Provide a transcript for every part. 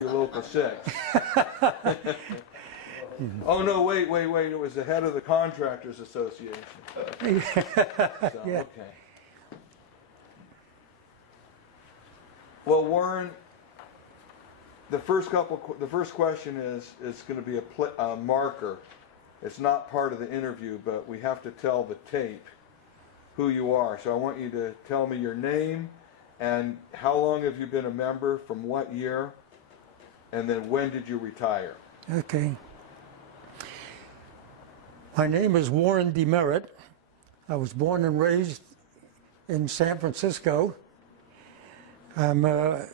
your local six. Oh no, wait, it was the head of the Contractors Association. So, Yeah. okay. Well, Warren, the first question is going to be a marker. It's not part of the interview, but we have to tell the tape who you are. So I want you to tell me your name and how long have you been a member, from what year, and then when did you retire? Okay. My name is Warren DeMerrit. I was born and raised in San Francisco. I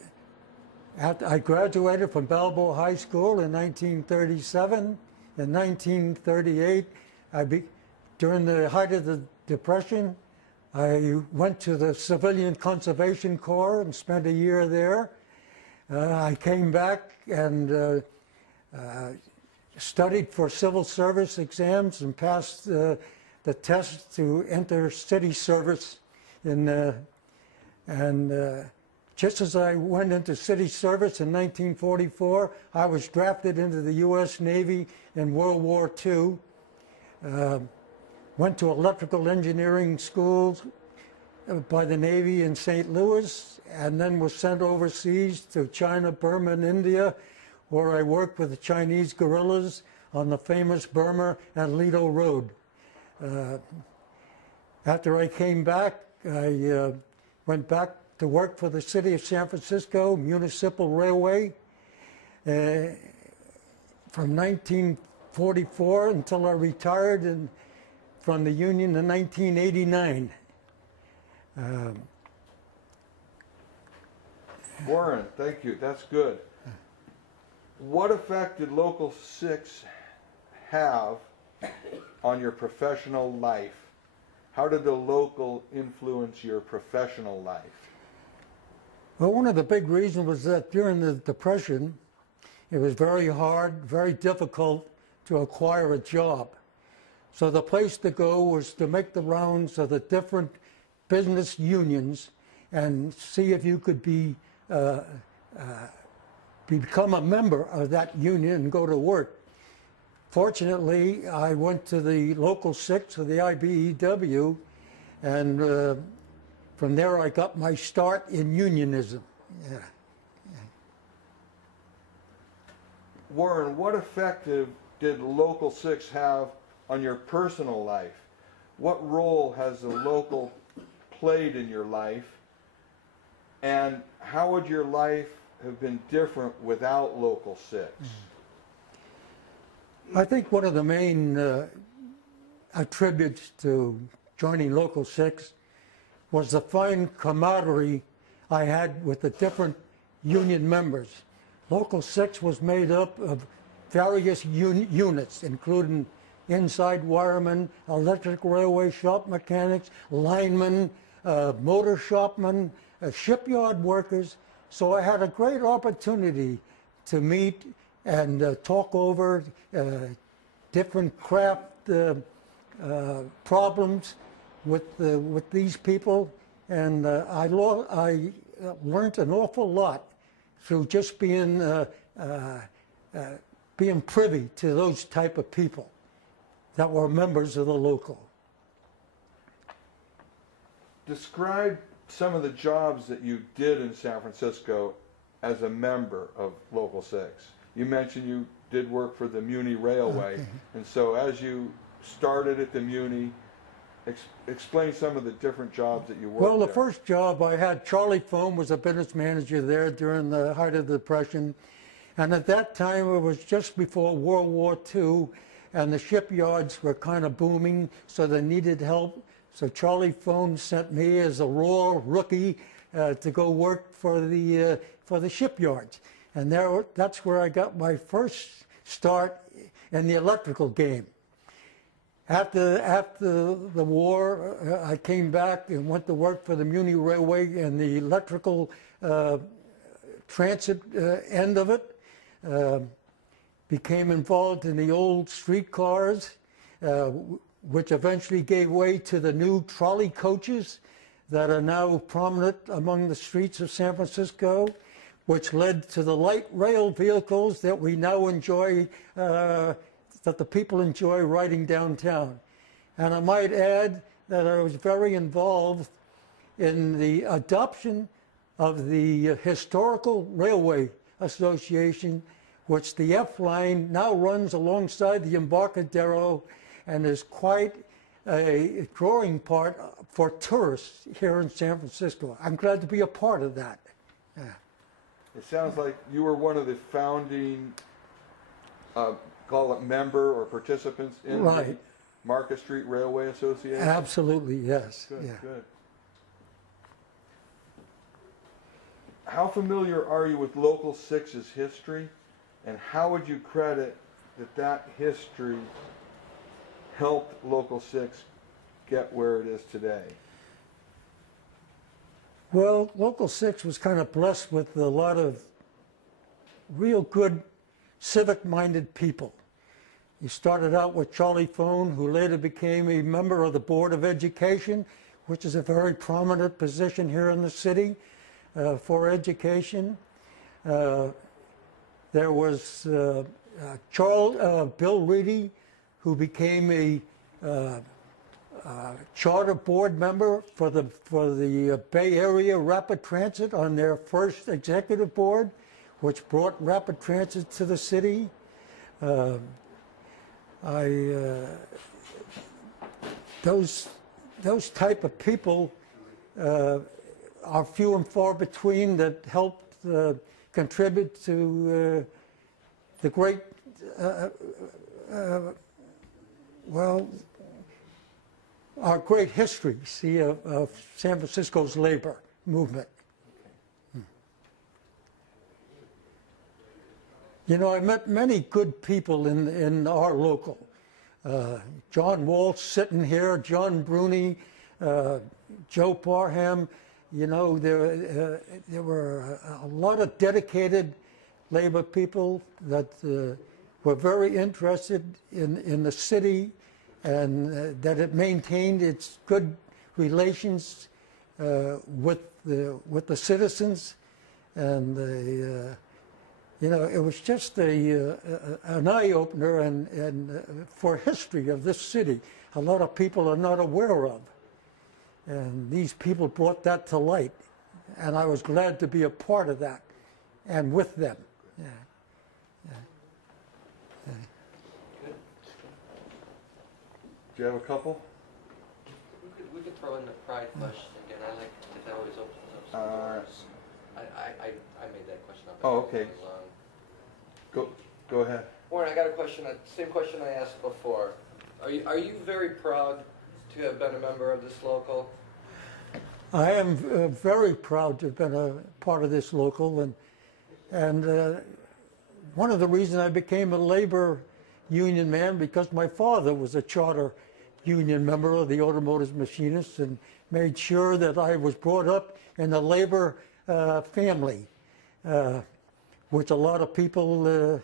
graduated from Balboa High School in 1937. In 1938, during the height of the Depression, I went to the Civilian Conservation Corps and spent a year there. I came back and studied for civil service exams and passed the test to enter city service. Just as I went into city service in 1944, I was drafted into the U.S. Navy in World War II. Went to electrical engineering schools by the Navy in St. Louis, and then was sent overseas to China, Burma, and India, where I worked with the Chinese guerrillas on the famous Burma and Lido Road. After I came back, I went back to work for the city of San Francisco Municipal Railway from 1944 until I retired from the union in 1989. Warren, thank you. That's good. What effect did Local 6 have on your professional life? How did the local influence your professional life? Well, one of the big reasons was that during the Depression, it was very hard, very difficult to acquire a job. So the place to go was to make the rounds of the different business unions and see if you could become a member of that union and go to work. Fortunately, I went to the Local 6 of the IBEW, and from there I got my start in unionism. Yeah. Warren, what effect did Local 6 have on your personal life? What role has the local played in your life? And how would your life have been different without Local 6? I think one of the main attributes to joining Local 6 was the fine camaraderie I had with the different union members. Local 6 was made up of various units, including inside wiremen, electric railway shop mechanics, linemen, motor shopmen, shipyard workers. So I had a great opportunity to meet and talk over different craft problems with these people, and I learned an awful lot through just being privy to those type of people that were members of the local. Describe some of the jobs that you did in San Francisco as a member of Local 6. You mentioned you did work for the Muni Railway, Okay. And so as you started at the Muni, explain some of the different jobs that you worked Well, the there. first job I had, Charlie Foam was a business manager there during the height of the Depression. And at that time, it was just before World War II, and the shipyards were kind of booming, so they needed help. So Charlie Foam sent me as a raw rookie to go work for the shipyards. And that's where I got my first start in the electrical game. After the war, I came back and went to work for the Muni Railway in the electrical transit end of it. Became involved in the old streetcars, which eventually gave way to the new trolley coaches that are now prominent among the streets of San Francisco. which led to the light rail vehicles that we now enjoy, that the people enjoy riding downtown. And I might add that I was very involved in the adoption of the Historical Railway Association, which the F line now runs alongside the Embarcadero and is quite a growing part for tourists here in San Francisco. I'm glad to be a part of that. Yeah. It sounds like you were one of the founding, call it member or participants in the Market Street Railway Association? Absolutely, yes. Good, yeah. good. How familiar are you with Local 6's history, and how would you credit that history helped Local 6 get where it is today? Well, Local 6 was kind of blessed with a lot of real good civic-minded people. You started out with Charlie Phone, who later became a member of the Board of Education, which is a very prominent position here in the city for education. There was Bill Reedy, who became a charter board member for the Bay Area Rapid Transit on their first executive board, which brought rapid transit to the city. Those type of people are few and far between that helped contribute to the great, our great history, see, of San Francisco's labor movement. You know, I met many good people in our local. John Walsh sitting here, John Bruni, Joe Parham. You know, there were a lot of dedicated labor people that were very interested in the city, and that it maintained its good relations with the citizens, and you know, it was just an eye-opener and for history of this city. A lot of people are not aware of, and these people brought that to light, and I was glad to be a part of that, and with them. Yeah. Do you have a couple? We could throw in the pride question again. I like it. That always opens up some doors. I made that question up. Oh, okay. Go ahead. Warren, I got a question. Same question I asked before. Are you very proud to have been a member of this local? I am very proud to have been a part of this local, and one of the reasons I became a labor union man, because my father was a charter union member of the Automotive Machinists and made sure that I was brought up in a labor family, which a lot of people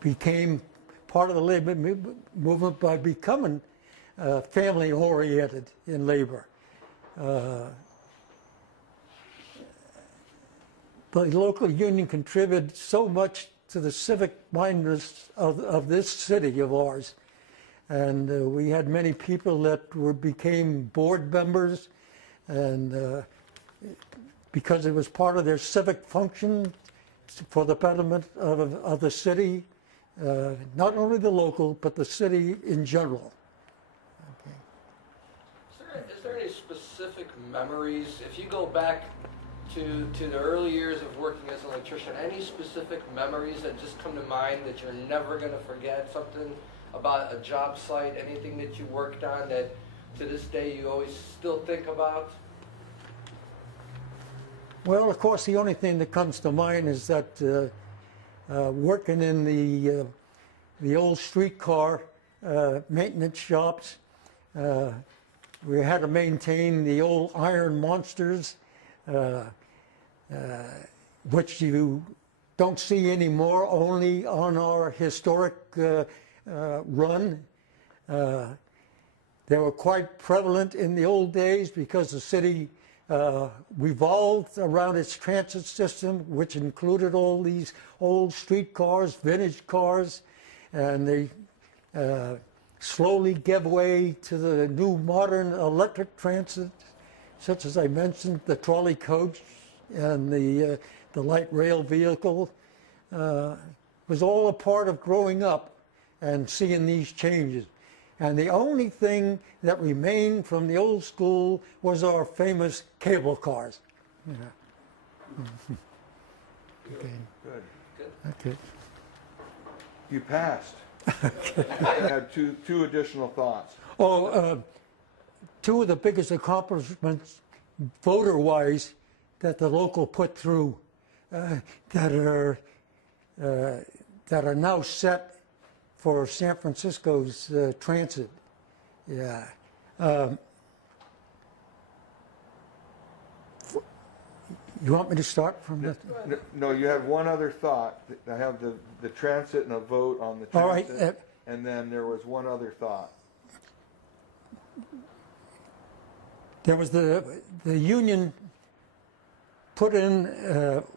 became part of the labor movement by becoming family-oriented in labor. The local union contributed so much to the civic mindedness of this city of ours. And we had many people that became board members, and because it was part of their civic function for the betterment of the city, not only the local, but the city in general. Okay. Is there any specific memories, if you go back to the early years of working as an electrician, any specific memories that just come to mind that you're never going to forget? Something about a job site, anything that you worked on that to this day you always still think about? Well, of course, the only thing that comes to mind is that working in the old streetcar maintenance shops, we had to maintain the old iron monsters, which you don't see anymore, only on our historic run. They were quite prevalent in the old days because the city revolved around its transit system, which included all these old streetcars, vintage cars, and they slowly gave way to the new modern electric transit, such as I mentioned, the trolley coach and the light rail vehicle. Was all a part of growing up and seeing these changes. And the only thing that remained from the old school was our famous cable cars. Yeah. Okay. Good. Okay. You passed. I had two additional thoughts. Oh, two of the biggest accomplishments, voter-wise, that the local put through, that are now set for San Francisco's transit. Yeah. You want me to start from the... No, you had one other thought. I have the transit and a vote on the All transit. right. And then there was one other thought. There was the union put in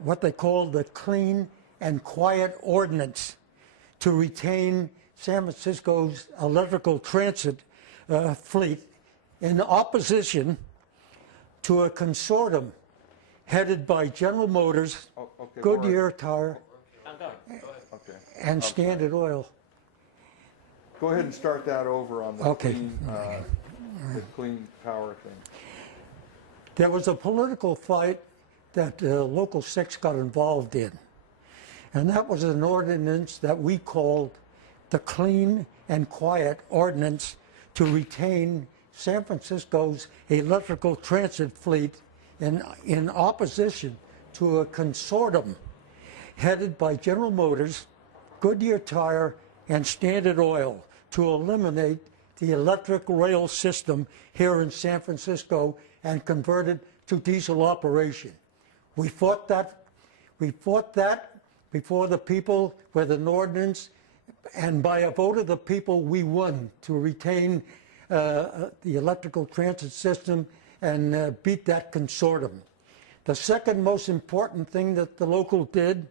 what they called the Clean and Quiet Ordinance to retain San Francisco's electrical transit fleet in opposition to a consortium headed by General Motors, Okay, Goodyear Tire, Okay. and Standard Oil. Go ahead and start that over on the Okay. the clean power thing. There was a political fight that Local 6 got involved in, and that was an ordinance that we called the Clean and Quiet Ordinance to retain San Francisco's electrical transit fleet in opposition to a consortium headed by General Motors, Goodyear Tire, and Standard Oil to eliminate the electric rail system here in San Francisco and convert it to diesel operation. We fought that before the people with an ordinance, and by a vote of the people, we won to retain the electrical transit system and beat that consortium. The second most important thing that the local did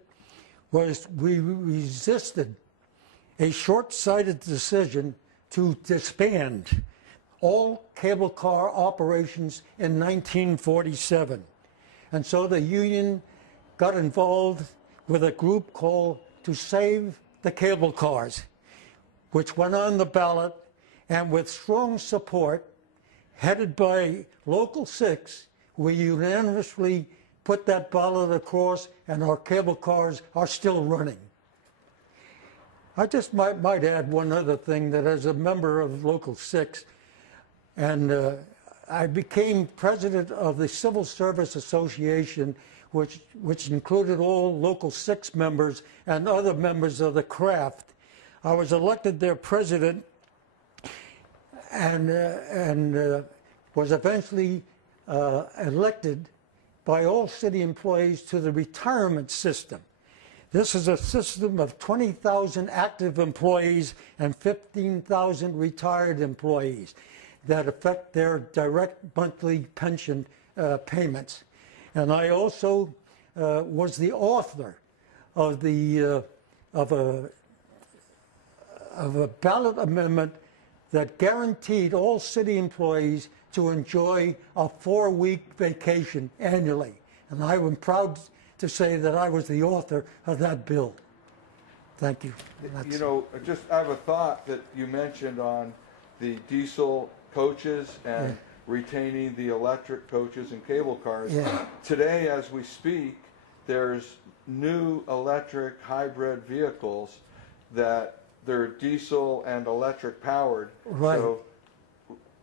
was we resisted a short-sighted decision to disband all cable car operations in 1947. And so the union got involved with a group called To Save the Cable Cars, which went on the ballot, and with strong support, headed by Local 6, we unanimously put that ballot across, and our cable cars are still running. I just might add one other thing, that as a member of Local 6, and I became president of the Civil Service Association, which included all Local 6 members and other members of the craft. I was elected their president and was eventually elected by all city employees to the retirement system. This is a system of 20,000 active employees and 15,000 retired employees that affect their direct monthly pension payments. And I also was the author of a ballot amendment that guaranteed all city employees to enjoy a 4-week vacation annually. And I am proud to say that I was the author of that bill. Thank you. You know, I have a thought that you mentioned on the diesel coaches and retaining the electric coaches and cable cars. Yeah. Today, as we speak, there's new electric hybrid vehicles that they're diesel and electric powered. Right. So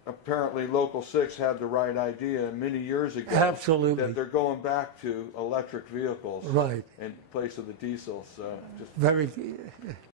apparently Local 6 had the right idea many years ago. Absolutely. That they're going back to electric vehicles. Right. In place of the diesel. So just Very